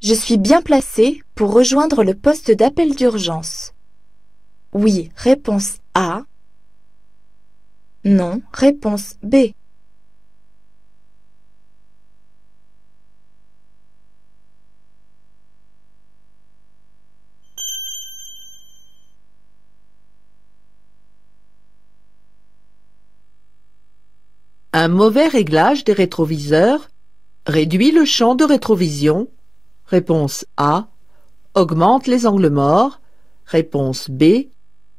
Je suis bien placé pour rejoindre le poste d'appel d'urgence. Oui, réponse A. Non, réponse B. Un mauvais réglage des rétroviseurs réduit le champ de rétrovision. Réponse A. Augmente les angles morts. Réponse B.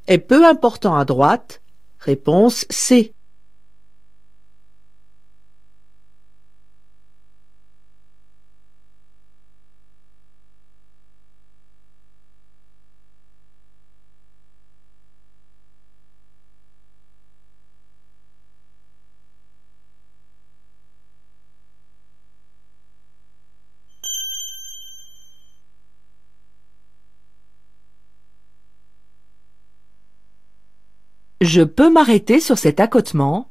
Est peu important à droite. Réponse C. Je peux m'arrêter sur cet accotement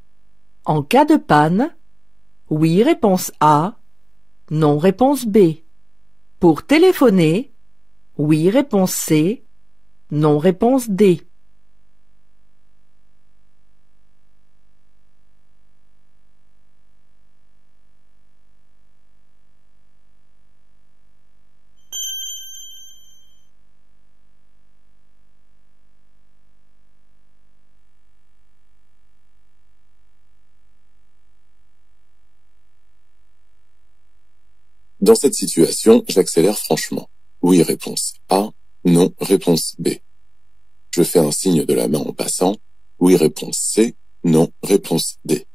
en cas de panne. Oui, réponse A. Non, réponse B. Pour téléphoner. Oui, réponse C. Non, réponse D. Dans cette situation, j'accélère franchement. Oui, réponse A. Non, réponse B. Je fais un signe de la main en passant. Oui, réponse C. Non, réponse D.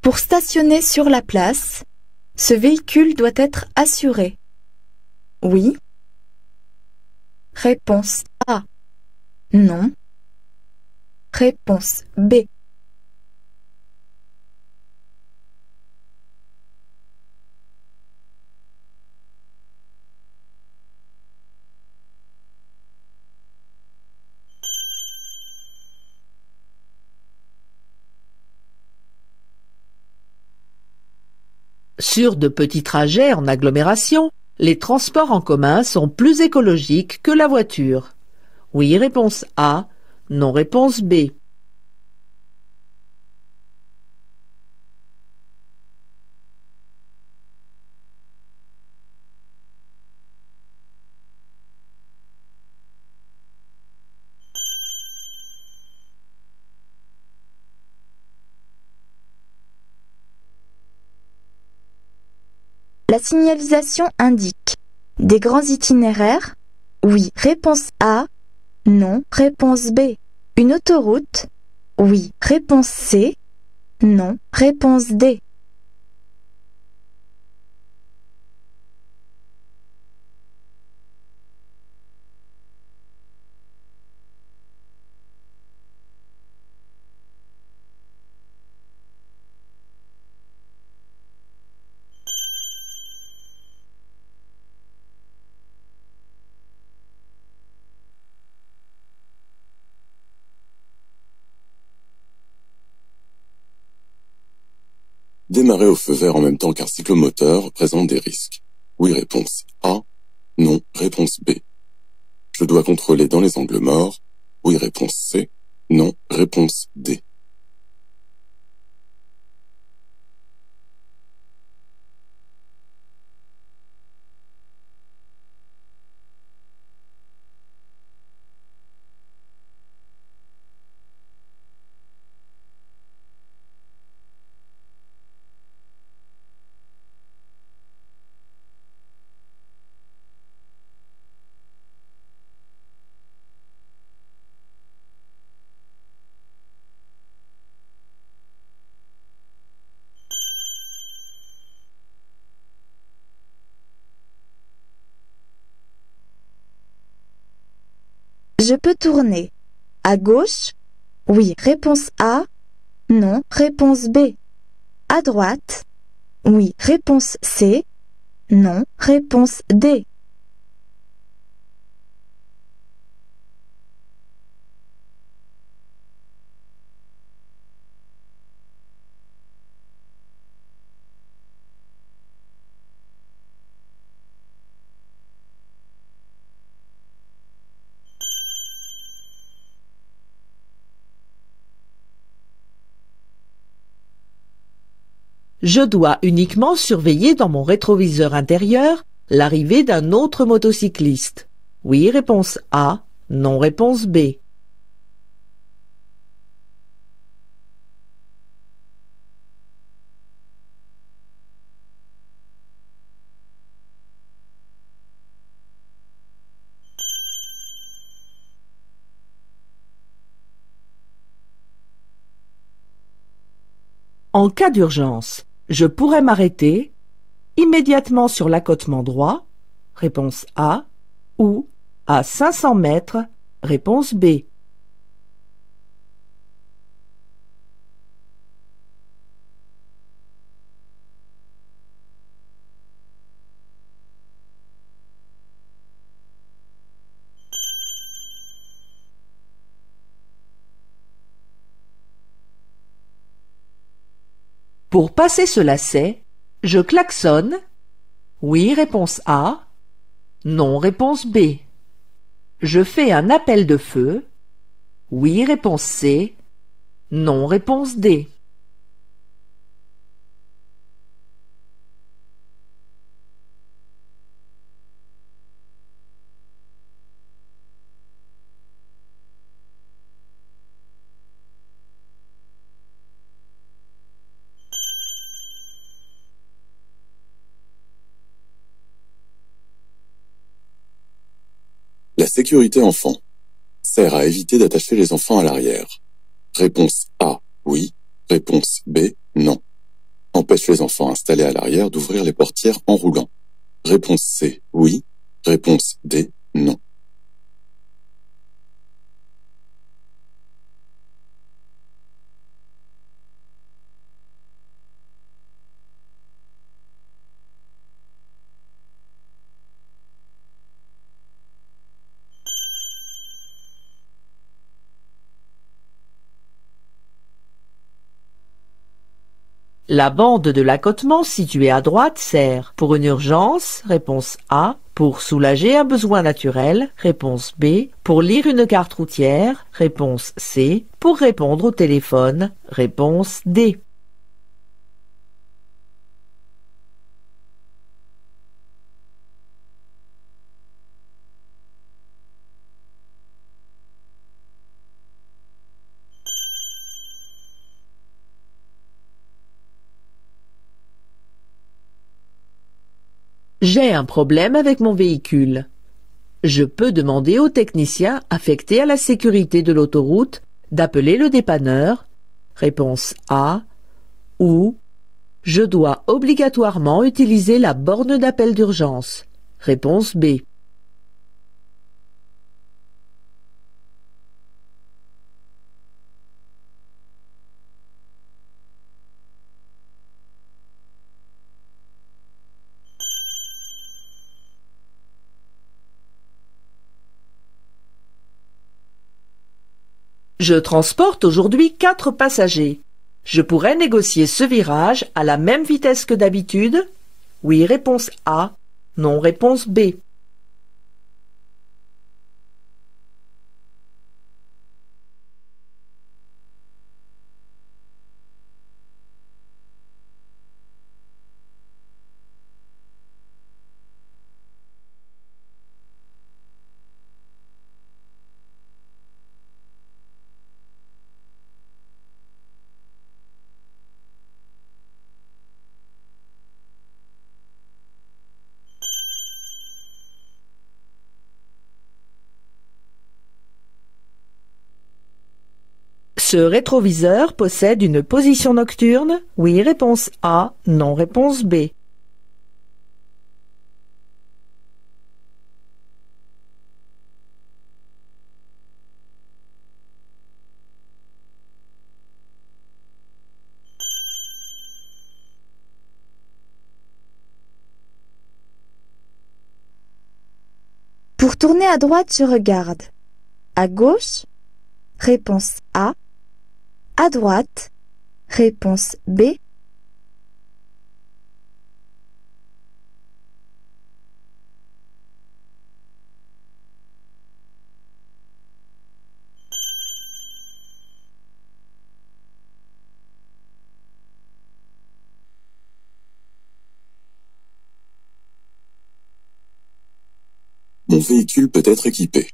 Pour stationner sur la place, ce véhicule doit être assuré. Oui. Réponse A. Non. Réponse B. Sur de petits trajets en agglomération, les transports en commun sont plus écologiques que la voiture. Oui, réponse A. Non, réponse B. La signalisation indique des grands itinéraires. Oui, réponse A. Non, réponse B. Une autoroute. Oui, réponse C. Non, réponse D. Démarrer au feu vert en même temps qu'un cyclomoteur présente des risques. Oui, réponse A. Non, réponse B. Je dois contrôler dans les angles morts. Oui, réponse C. Non, réponse D. Je peux tourner. À gauche? Oui, réponse A. Non, réponse B. À droite? Oui, réponse C. Non, réponse D. Je dois uniquement surveiller dans mon rétroviseur intérieur l'arrivée d'un autre motocycliste. Oui, réponse A. Non, réponse B. En cas d'urgence, je pourrais m'arrêter immédiatement sur l'accotement droit, réponse A, ou à 500 mètres, réponse B. Pour passer ce lacet, je klaxonne. Oui, réponse A. Non, réponse B. Je fais un appel de feu. Oui, réponse C. Non, réponse D. La sécurité enfant sert à éviter d'attacher les enfants à l'arrière. Réponse A, oui. Réponse B, non. Empêche les enfants installés à l'arrière d'ouvrir les portières en roulant. Réponse C, oui. Réponse D, non. La bande de l'accotement située à droite sert pour une urgence, réponse A, pour soulager un besoin naturel, réponse B, pour lire une carte routière, réponse C, pour répondre au téléphone, réponse D. J'ai un problème avec mon véhicule. Je peux demander au technicien affecté à la sécurité de l'autoroute d'appeler le dépanneur, réponse A, ou je dois obligatoirement utiliser la borne d'appel d'urgence, réponse B. Je transporte aujourd'hui 4 passagers. Je pourrais négocier ce virage à la même vitesse que d'habitude? Oui, réponse A. Non, réponse B. Ce rétroviseur possède une position nocturne? Oui, réponse A. Non, réponse B. Pour tourner à droite, je regarde. À gauche, réponse A. À droite, réponse B. Mon véhicule peut être équipé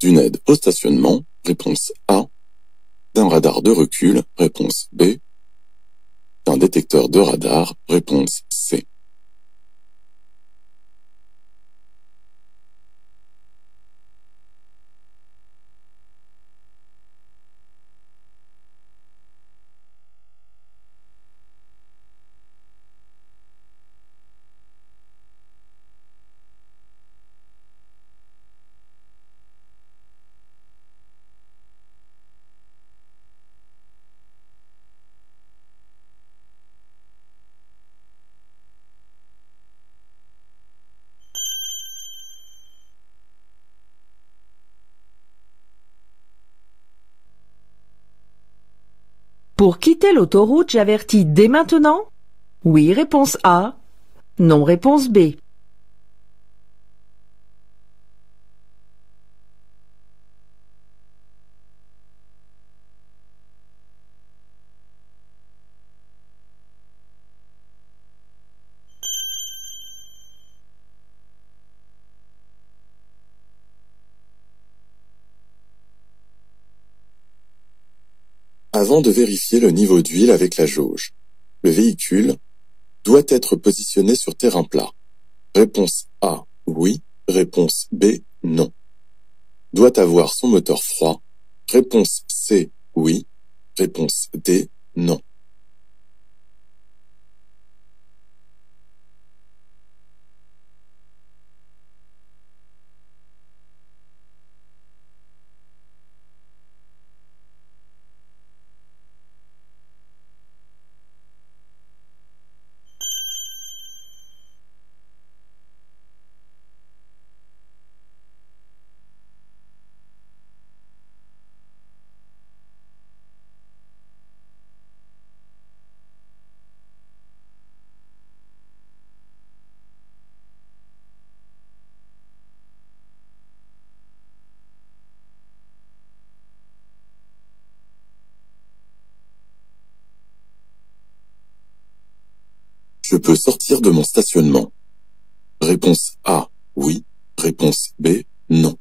d'une aide au stationnement, réponse A, d'un radar de recul, réponse B, d'un détecteur de radar, réponse C. Pour quitter l'autoroute, j'avertis dès maintenant? Oui, réponse A. Non, réponse B. Avant de vérifier le niveau d'huile avec la jauge, le véhicule doit être positionné sur terrain plat. Réponse A, oui. Réponse B, non. Doit avoir son moteur froid. Réponse C, oui. Réponse D, non. Je peux sortir de mon stationnement. Réponse A, oui. Réponse B, non.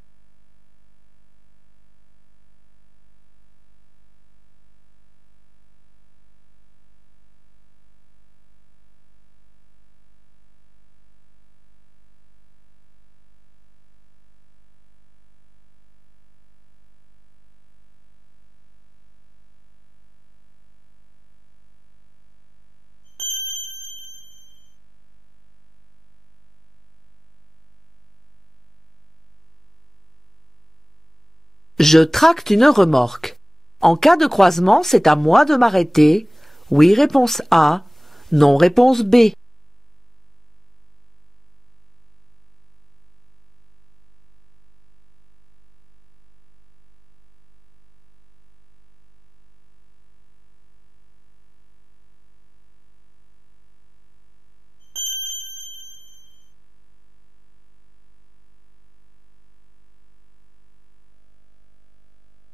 Je tracte une remorque. En cas de croisement, c'est à moi de m'arrêter. Oui, réponse A. Non, réponse B.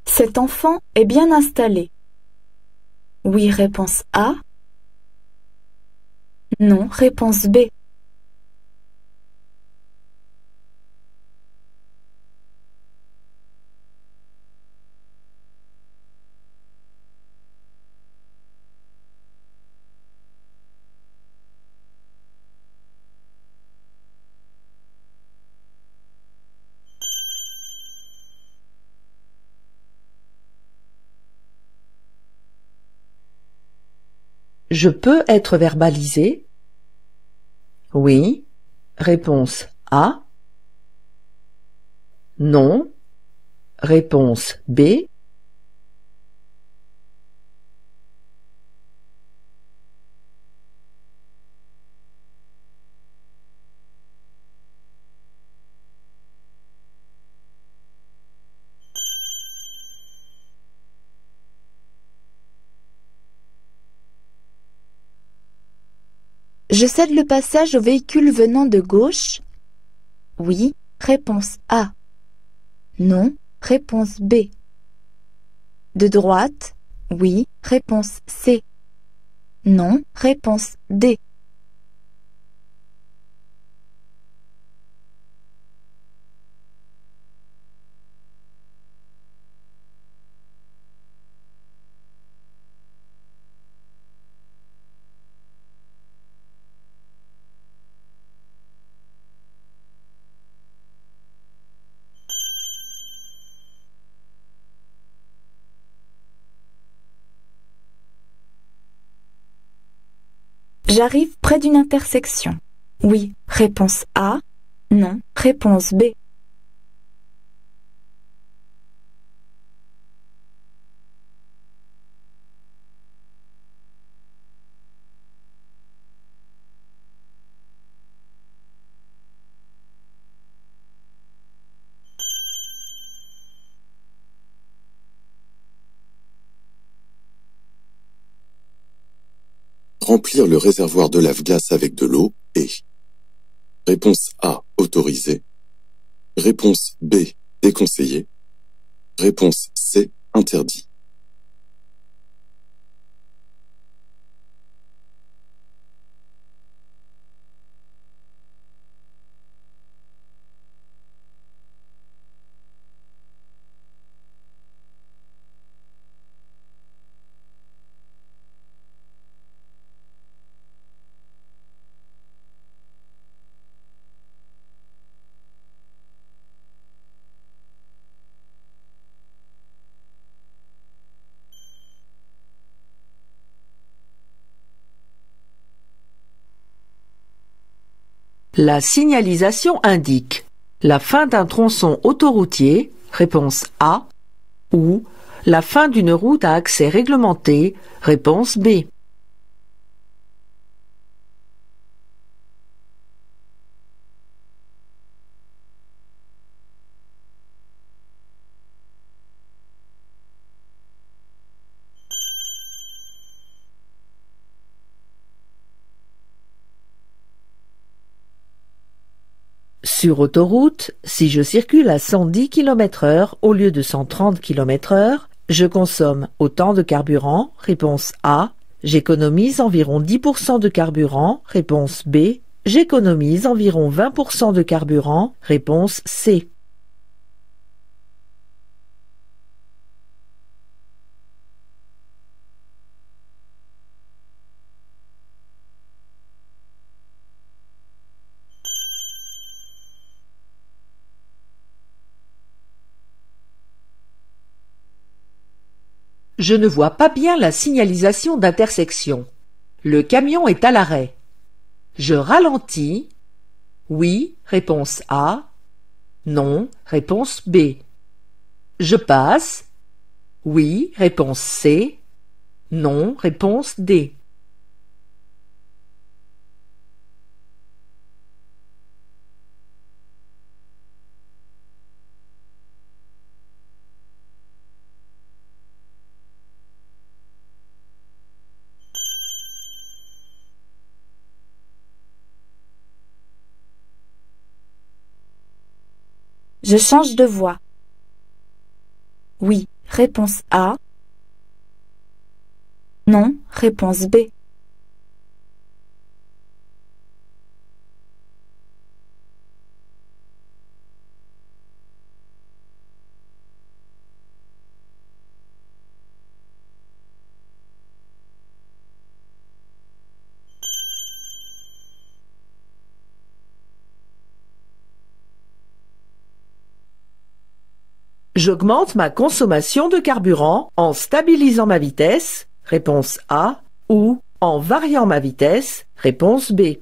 Cet enfant est bien installé. Oui, réponse A. Non, réponse B. Je peux être verbalisé? Oui. Réponse A. Non. Réponse B. Je cède le passage au véhicule venant de gauche. Oui, réponse A. Non, réponse B. De droite. Oui, réponse C. Non, réponse D. J'arrive près d'une intersection. Oui, réponse A. Non, réponse B. Remplir le réservoir de lave-glace avec de l'eau est. Réponse A, autorisé. Réponse B, déconseillé. Réponse C, interdit. La signalisation indique la fin d'un tronçon autoroutier, réponse A, ou la fin d'une route à accès réglementé, réponse B. Sur autoroute, si je circule à 110 km/h au lieu de 130 km/h, je consomme autant de carburant, réponse A. J'économise environ 10% de carburant, réponse B. J'économise environ 20% de carburant, réponse C. Je ne vois pas bien la signalisation d'intersection. Le camion est à l'arrêt. Je ralentis. Oui, réponse A. Non, réponse B. Je passe. Oui, réponse C. Non, réponse D. Je change de voie. Oui, réponse A. Non, réponse B. J'augmente ma consommation de carburant en stabilisant ma vitesse, réponse A, ou en variant ma vitesse, réponse B.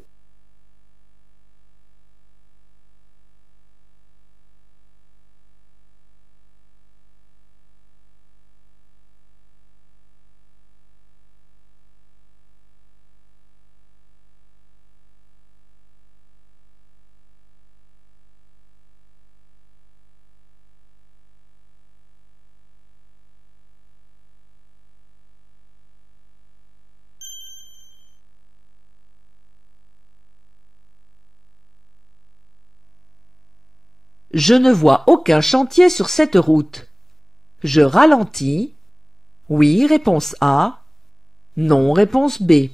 Je ne vois aucun chantier sur cette route. Je ralentis. Oui, réponse A. Non, réponse B.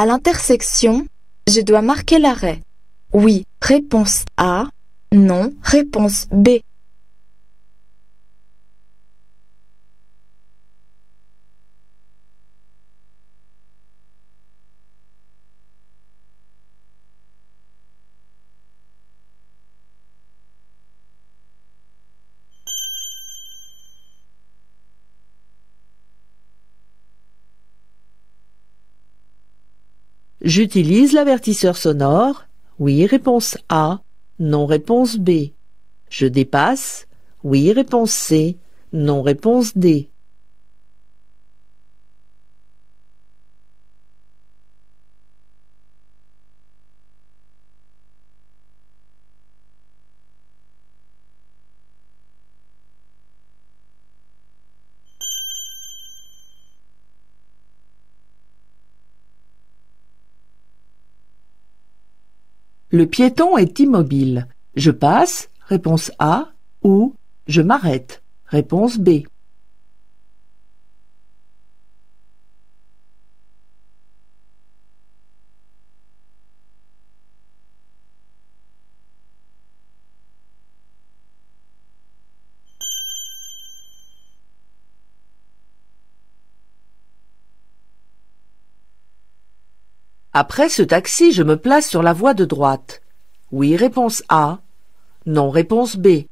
À l'intersection, je dois marquer l'arrêt. Oui, réponse A. Non, réponse B. J'utilise l'avertisseur sonore. Oui, réponse A. Non, réponse B. Je dépasse. Oui, réponse C. Non, réponse D. Le piéton est immobile. Je passe, réponse A, ou je m'arrête, réponse B. Après ce taxi, je me place sur la voie de droite. Oui, réponse A. Non, réponse B.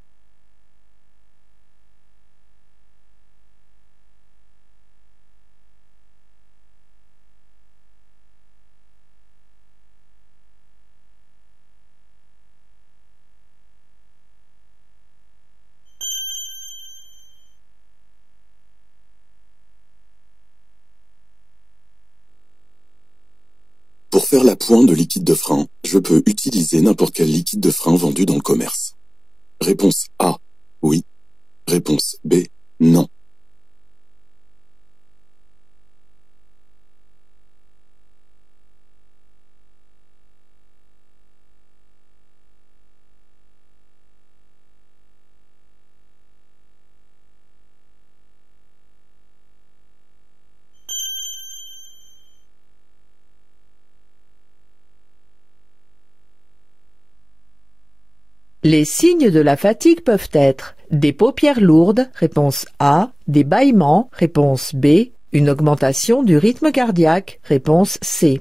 Pour faire la pointe de liquide de frein, je peux utiliser n'importe quel liquide de frein vendu dans le commerce. Réponse A, oui. Réponse B, non. Les signes de la fatigue peuvent être des paupières lourdes, réponse A, des bâillements, réponse B, une augmentation du rythme cardiaque, réponse C.